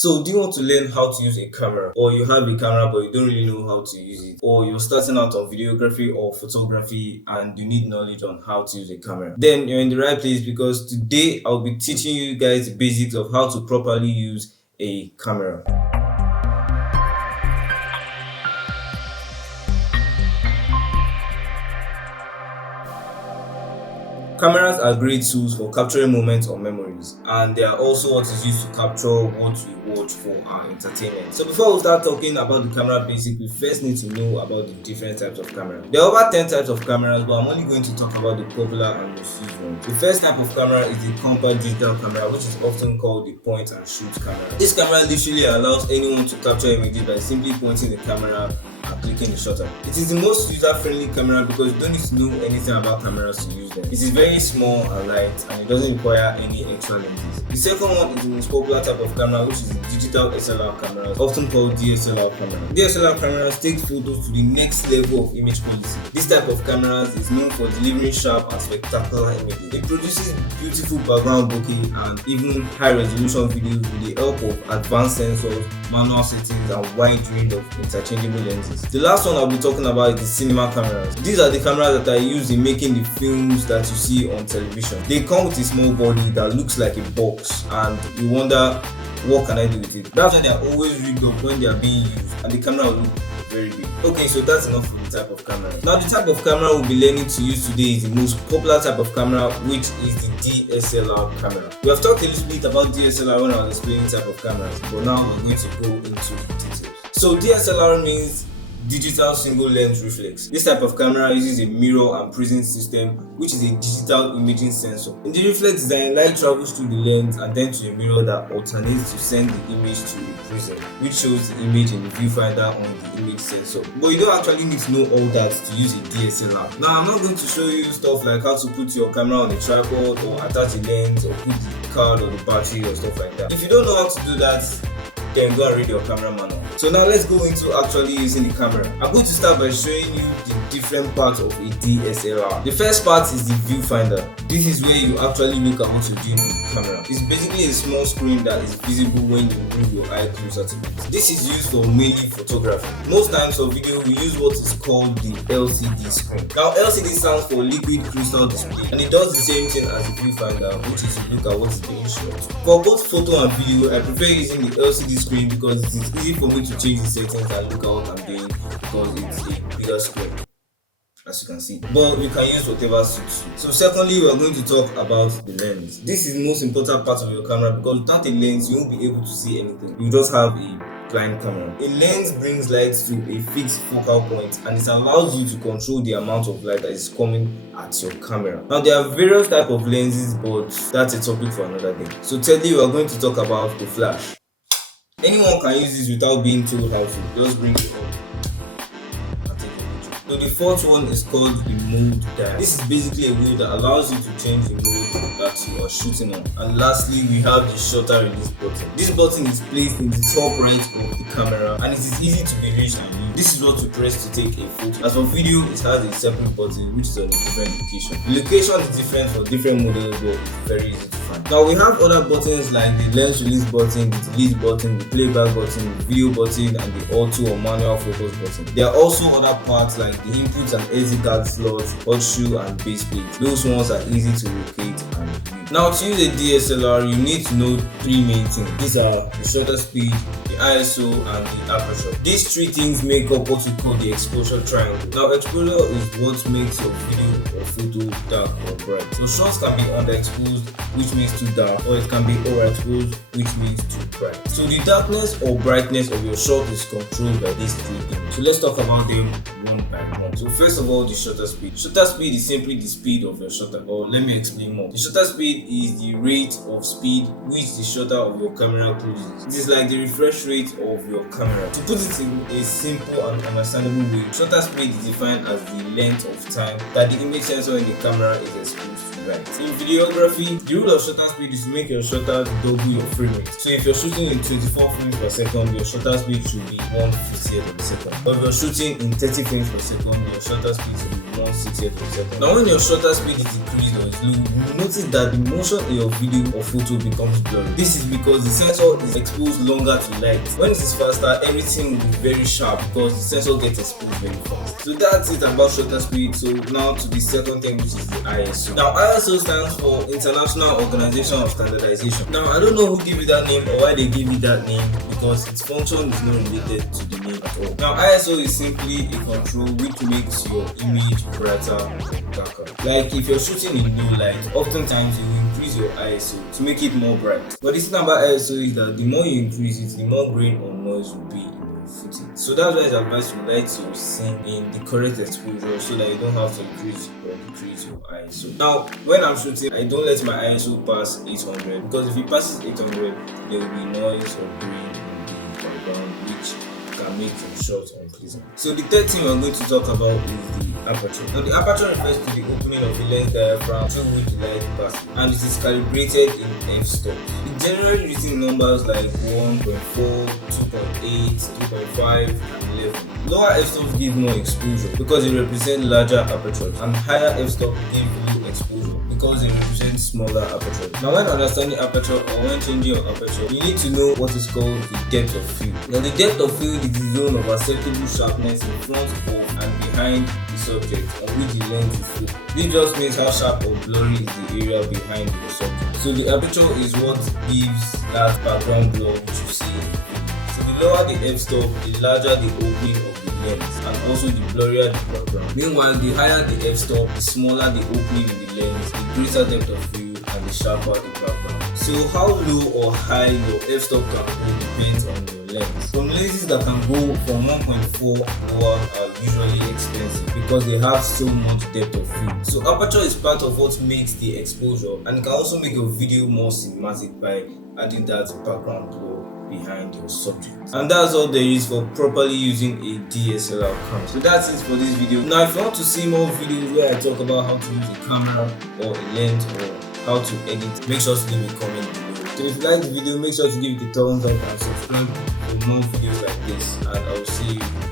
So do you want to learn how to use a camera, or you have a camera but you don't really know how to use it, or you're starting out on videography or photography and you need knowledge on how to use a camera? Then you're in the right place, because today I'll be teaching you guys the basics of how to properly use a camera. Cameras are great tools for capturing moments or memories, and they are also what is used to capture what we watch for our entertainment. So before we start talking about the camera basics, we first need to know about the different types of cameras. There are over 10 types of cameras, but I'm only going to talk about the popular and most used ones. The first type of camera is the compact digital camera, which is often called the point and shoot camera. This camera literally allows anyone to capture images by simply pointing the camera and clicking the shutter. It is the most user-friendly camera because you don't need to know anything about cameras to use them. It is very small and light, and it doesn't require any extra lenses. The second one is the most popular type of camera, which is the digital SLR cameras, often called DSLR cameras. DSLR cameras take photos to the next level of image quality. This type of cameras is known for delivering sharp and spectacular images. It produces beautiful background bokeh and even high-resolution videos with the help of advanced sensors, manual settings, and wide range of interchangeable lenses. The last one I'll be talking about is the cinema cameras. These are the cameras that are used in making the films that you see on television. They come with a small body that looks like a box, and you wonder, what can I do with it? That's why they are always rigged up when they are being used, and the camera will look very big. Okay, so that's enough for the type of camera. Now the type of camera we'll be learning to use today is the most popular type of camera, which is the DSLR camera. We have talked a little bit about DSLR when I was explaining type of cameras, but now we're going to go into the details. So DSLR means digital single lens reflex. This type of camera uses a mirror and prism system, which is a digital imaging sensor. In the reflex design, light travels through the lens and then to a mirror that alternates to send the image to a prism, which shows the image in the viewfinder on the image sensor. But you don't actually need to know all that to use a DSLR. Now I'm not going to show you stuff like how to put your camera on a tripod or attach a lens or put the card or the battery or stuff like that. If you don't know how to do that, then go and read your camera manual. So now let's go into actually using the camera. I'm going to start by showing you the different parts of a DSLR. The first part is the viewfinder. This is where you actually look at what you're doing with the camera. It's basically a small screen that is visible when you move your eye closer to it. This is used for mainly photography. Most times for video, we use what is called the LCD screen. Now LCD stands for liquid crystal display, and it does the same thing as the viewfinder, which is to look at what is being shot. For both photo and video, I prefer using the LCD screen because it is easy for me to change the settings and look at what I'm doing because it's a bigger screen, as you can see. But you can use whatever suits you. So secondly, we are going to talk about the lens. This is the most important part of your camera because without a lens, you won't be able to see anything. You just have a blind camera. A lens brings light to a fixed focal point, and it allows you to control the amount of light that is coming at your camera. Now there are various types of lenses, but that's a topic for another day. So thirdly, we are going to talk about the flash. Anyone can use this without being told how to. Just bring it up and take a picture. So the fourth one is called the mode dial. This is basically a wheel that allows you to change the mode that you are shooting on. And lastly, we have the shutter release button. This button is placed in the top right of the camera, and it is easy to be reached and used. This is what you press to take a photo. As for video, it has a separate button which is on a different location. The location is different for different models, but it's very easy to find. Now we have other buttons like the lens release button, the delete button, the playback button, the video button, and the auto or manual focus button. There are also other parts like the input and SD card slots, hot shoe, and base plate. Those ones are easy to locate and use. Now to use a DSLR, you need to know three main things. These are the shutter speed, the ISO, and the aperture. These three things make up what we call the exposure triangle. Now exposure is what makes your video or photo dark or bright. So shots can be underexposed, which means too dark, or it can be overexposed, which means too bright. So the darkness or brightness of your shot is controlled by these three things. So let's talk about them one by one. So first of all, the shutter speed. Shutter speed is simply the speed of your shutter, or let me explain more. The shutter speed is the rate of speed which the shutter of your camera closes. It is like the refresh rate of your camera. To put it in a simple and understandable way, shutter speed is defined as the length of time that the image sensor in the camera is exposed to light. In videography, the rule of shutter speed is to make your shutter double your frame rate. So if you're shooting in 24 frames per second, your shutter speed should be 1/50th of a second. But if you're shooting in 30 frames per second, your shutter speed should be 1/60th of a second. Now when your shutter speed is increased or is low, you will notice that the motion in your video or photo becomes blurry. This is because the sensor is exposed longer to light. When it is faster, everything will be very sharp because the sensor gets exposed very fast. So that's it about shutter speed. So now to the second thing, which is the ISO. Now ISO stands for International Organization of Standardization. Now I don't know who gave it that name or why they gave it that name, because its function is not related to the name at all. Now ISO is simply a control which makes your image brighter or darker. Like if you're shooting in low light, oftentimes you will increase your ISO to make it more bright. But the thing about ISO is that the more you increase it, the more grain or noise will be in your footage. So that's why it's advised to light your scene in the correct exposure so that you don't have to increase or decrease your ISO. Now when I'm shooting, I don't let my ISO pass 800, because if it passes 800, there will be noise or grain in the background which can make your shot unpleasant. So the third thing we're going to talk about is the aperture. Now the aperture refers to the opening of the lens diaphragm through which the light passes, and it is calibrated in f-stop. It's generally written in numbers like 1.4, 2.8, 2.5 and 11. Lower f-stops give more exposure because they represent larger apertures, and higher f-stop give low exposure because they represent smaller apertures. Now when understanding aperture or when changing your aperture, you need to know what is called the depth of field. Now the depth of field is the zone of acceptable sharpness in front of and behind the subject on which the lens is focused. This just means how sharp or blurry is the area behind the subject. So the aperture is what gives that background blur which you see in the video. So the lower the f-stop, the larger the opening of the lens, and also the blurrier the background. Meanwhile, the higher the f-stop, the smaller the opening in the lens, the greater depth of field, and the sharper the background. So how low or high your f-stop can go depends on your lens. Some lenses that can go from 1.4 lower are usually expensive because they have so much depth of field. So aperture is part of what makes the exposure, and it can also make your video more cinematic by adding that background blur behind your subject. And that's all there is for properly using a DSLR camera. So that's it for this video. Now if you want to see more videos where I talk about how to use a camera or a lens or how to edit, make sure to leave a comment below. So if you like the video, make sure to give it a thumbs up and subscribe for more videos like this, and I'll see you